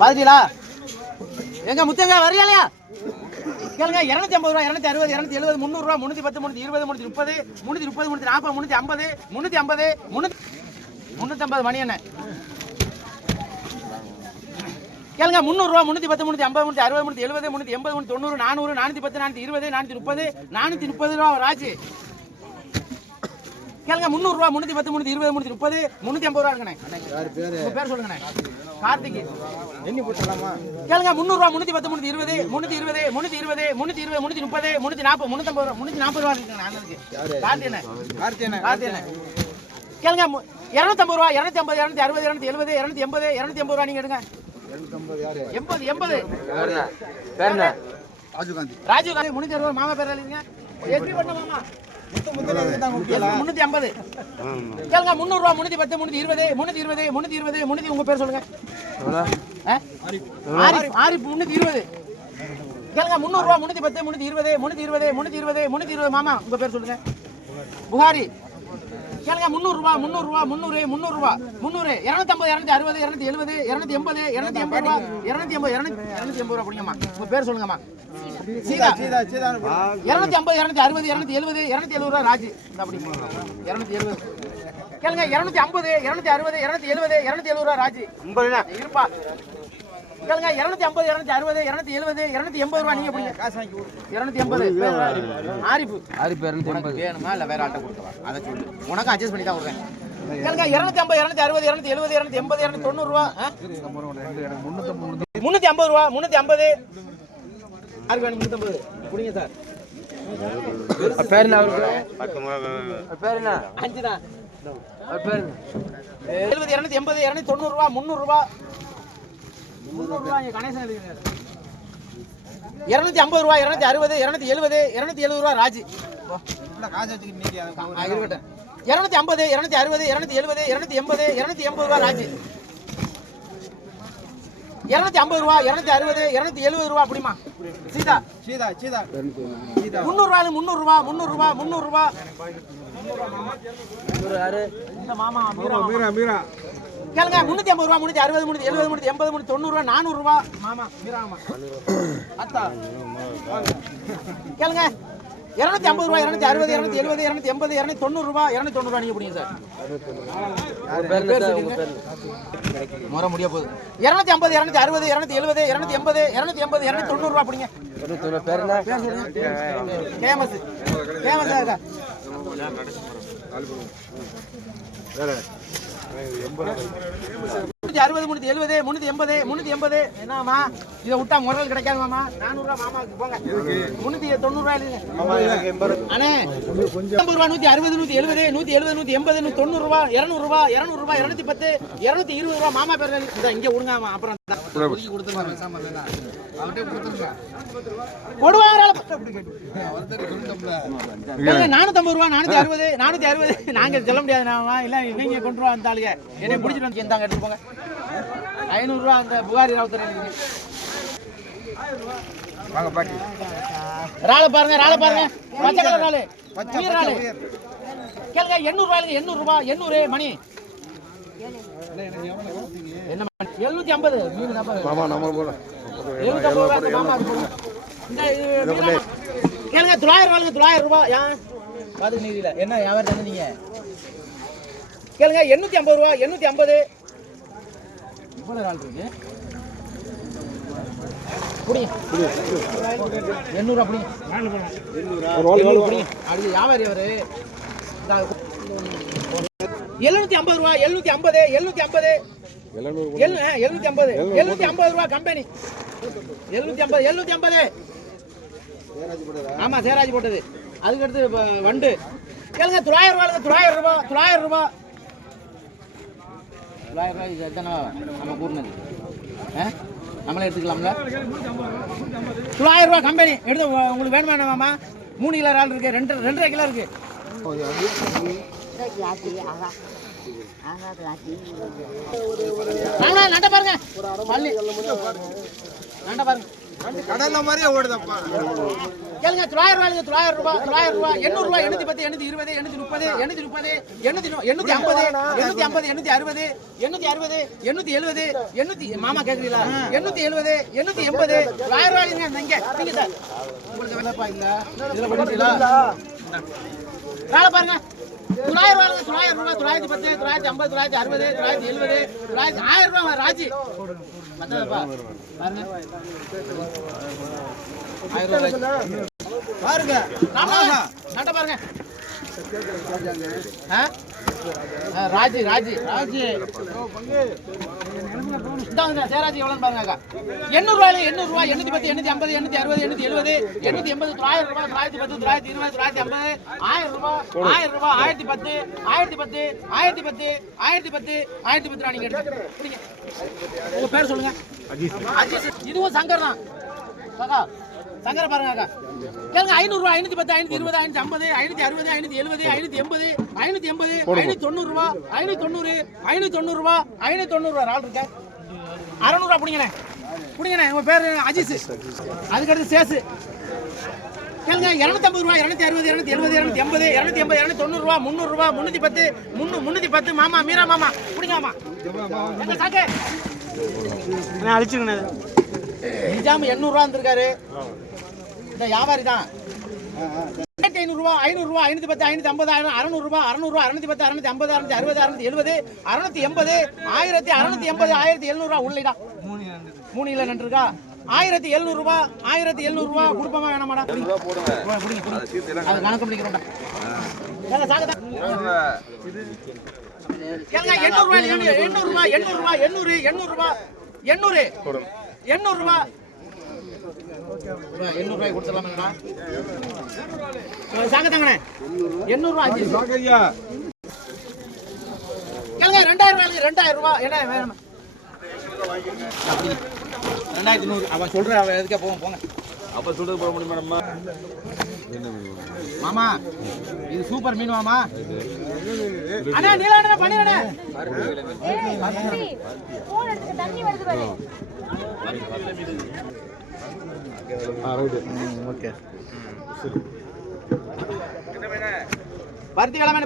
பாத்தீங்களா எங்க முத்தங்க வரையாலையா கேளுங்க. 250 ரூபா, 260, 270, 300 ரூபா, 310, 320, 330, 330, 340, 350, 350 மணி என்ன கேளுங்க. 300 ரூபா, 310, 350, 360, 370, 380, 390, 400, 410, 420, 430, 430 ரூபா ராஜு கேளுங்க. 300 ரூபா, 310, 320, 330, 350 ரூபா இருக்குண்ணே. உங்க பேர் சொல்லுங்கண்ணே. கார்த்திக் எண்ணி போட்டுலாமா கேளுங்க. 300 ரூபா, 310, 320, 320, 320, 320, 330, 340, 350 ரூபா இருக்குண்ணே. அண்ணனுக்கு கார்த்தியண்ணே கேளுங்க. 250 ரூபா, 250, 260, 270, 280, 280 ரூபா நீங்க எடுங்க. 80 ராஜீவ் காந்தி 360 ரூபா மாமா பேர் எழுதிங்க. எப்படி பண்ண மாமா 350 கேளுங்க. 300 ரூபா, 310, 320, 320, 320, 320 உங்க பேர் சொல்லுங்க. ஆரிஃப் 320 கேளுங்க. 300 ரூபா, 310, 320, 320, 320, 320 மாமா உங்க பேர் சொல்லுங்க. புகாரி கேளுங்க. 300 ரூபா, 300 ரூபா, 300, 300 ரூபா, 300, 250, 260, 270, 280, 280 ரூபா, 280 ரூபா கொடுங்கம்மா. உங்க பேர் சொல்லுங்கம்மா. சீதா 250, 260, 270, 270 ரூபா ராஜு அப்படி 270 கேளுங்க. 250, 260, 270, 270 ரூபா ராஜு இருப்பா கேளுங்க. 250, 260, 270, 280 ரூபா நீங்க பிடிங்க. காசு வாங்கி 280 ஆரிஃப் 280 வேணுமா இல்ல வேற ஆட்டை கொடுத்தவா அதை சொல்லு. உனக்கு அட்ஜஸ்ட் பண்ணி தான் விடுறேன். கேளுங்க. 250, 260, 270, 280, 290 ரூபா 350 ரூபா 350 யாருக்கு வேணும் 350 குடிங்க சார். பேர் என்ன அவருக்கு பேர் என்ன 5 தான் பேர் 70, 280, 290 ரூபா 300 ரூபா 300 ரூபா இங்க கணேசன் எழுதுங்க. 250 ரூபா, 260, 270, 270 ரூபா ராஜு காசு வச்சுக்கிட்டு இருக்கட்டும். 250, 260, 270, 280, 280 ரூபா ராஜு 250 ரூபா, 260, 270 ரூபா அப்படிமா. சீதா 300 ரூபா, 300 ரூபா, 300 ரூபா, 300 ரூபா இந்த மாமா மீரா கேளுங்க. 350 ரூபா, 360, 370, 380, 390 ரூபா 400 ரூபா மாமா மீராமா அத்தா கேளுங்க. 250 ரூபா, 260, 270, 280, 290 ரூபா 290 ரூபா நீங்க பிடிங்க சார். முறை முடிய போகுது. 250, 260, 270, 280, 280, 290 ரூபா பிடிங்க. ஃபேமஸ் இருக்கா 360, 370, 380 என்னமா இதை விட்டா முறையில் கிடைக்காது மாமா. 400 ரூபா மாமாவுக்கு போங்க. 390 ரூபா அண்ணே 50 ரூபா 160, 170, 170, 180, 190 ரூபா 200 ரூபா 200 ரூபா 210, 220 ரூபா மாமா பேர் இங்க விடுங்க. அப்புறம் கொடுவாங்க. 450 ரூபா 460, 460 நாங்க சொல்ல முடியாது. இல்ல நீங்க கொண்டு வா அந்த ஆளுங்க என்னை பிடிச்சிட்டு வந்து இருந்தாங்க எடுத்து போங்க. 500 ரூபா அந்த புகாரி ராவுத்தர் ராளை பாருங்க பச்சை கலர் ராளு கேளுங்க. 800 ரூபாய் 800 ரூபா 800 மணி என்ன 750 மீன் மாமா நம்ம போல 750 ரூபாய் மாமா இந்த கேளுங்க. 900 ரூபாய் 900 ரூபாய் ஏன் பாதுக்கு நீதியில என்ன வியாபாரம் செஞ்சீங்க கேளுங்க. 850 ரூபா 850 இவ்வளவு நாள் இருக்கு புடி 800 ரூபா புடி 800 புடி அது வியாபாரி அவரு 750 ரூபா 750 750 750 ரூபா கம்பெனி 750 ஆமா சேராஜ் போட்டது. அதுக்கு அடுத்து வண்டு கேளுங்க. 900 ரூபா 900 ரூபா 900 ரூபா 900 ரூபாய் எத்தனை நம்ம கூறினது நம்மளே எடுத்துக்கலாம்ல. 900 ரூபா கம்பெனி எடுத்து உங்களுக்கு வேணுமா வேணாமா. 3 கிலோ இறால் இருக்கு 2.5 கிலோ இருக்கு. நண்டை பாருங்க நண்டை பாருங்க கடல்ல மாதிரியே ஓடுதப்பா. கேளுங்க 900 ரூபாய் 900 ரூபாய் 900 ரூபாய் 800 ரூபாய் 810 820 830 830 850 860 மாமா கேக்குறீங்களா 870 880 900 ரூபாய்ங்க இங்க நீங்க சார் உங்களுக்கு வேலைப்பா இல்ல இதுல பண்ணிட்டீங்களா வேலை பாருங்க 900 ரூபாய் 910 950 960 970 1000 ரூபாய் ராஜி மத்தப்பா பாருங்க 1000 ரூபாய் பாருங்க நட்ட பாருங்க ராஜி ராஜி ராஜி இந்தாங்க சேராஜி எவ்வளவு பாருங்க அக்கா 800 ரூபாயில 800 ரூபாய் 810 850 860 870 880 900 ரூபாய் 910 920 930 1000 ரூபாய் 1010 1010 நீங்க எடுத்து உங்க பேர் சொல்லுங்க அஜித் இதுவும் சங்கர் தான் காக்கா சங்கர பாருங்க அக்கா கேளுங்க 500 ரூபாய் 510 520 560 570 580 590 ரூபாய் 590 ரூபாய் 590 ரூபாய் ஆள் இருக்க 600 ரூபாய் புடிங்கண்ணே உங்க பேர் அஜித் அதுக்கு அடுத்து சேசு கேளுங்க 250 ரூபாய் 260 270 280 290 ரூபாய் 300 ரூபாய் 310 மாமா மீரா மாமா புடிங்க மாமா என்ன சாக்கே நான் அழிச்சுங்கண்ணே நிஜாம் 800 ரூபாய் வந்திருக்காரு இந்த வியாபாரி தான் 500 ரூபாய் 500 ரூபாய் 510 550 600 ரூபாய் 610 650 660 680 680 1680 1700 உள்ளடா 3 இல்ல நின்றுக்கா 1700 ரூபாய் 1700 ரூபாய் குடுப்பமா வேணாமாடா புடிங்க அது கணக்கு பண்ணிக்கிறோம்டா ஏங்க சாகதா ஏங்க 800 ரூபாய் 800 ரூபாய் 800 ரூபாய் 800 ரூபாய் 800 ரூபாய் 800 ரூபாய் கொடுத்துடலாமாடா சாகதாங்கண்ணே 800 ரூபாய் சாகையா கேளுங்க 2000 ரூபாய் என்ன வேணும் 2100 அவன் சொல்ற அவன் எதுக்கே போங்க அப்ப சொல்றது போட முடியுமா நம்ம மாமா இது சூப்பர் மீன் மாமா அண்ணா நீலாடன பண்ணிரண்ணே போன் எடுத்து தண்ணி வருது பாரு ஓகே பருத்தி கிழமை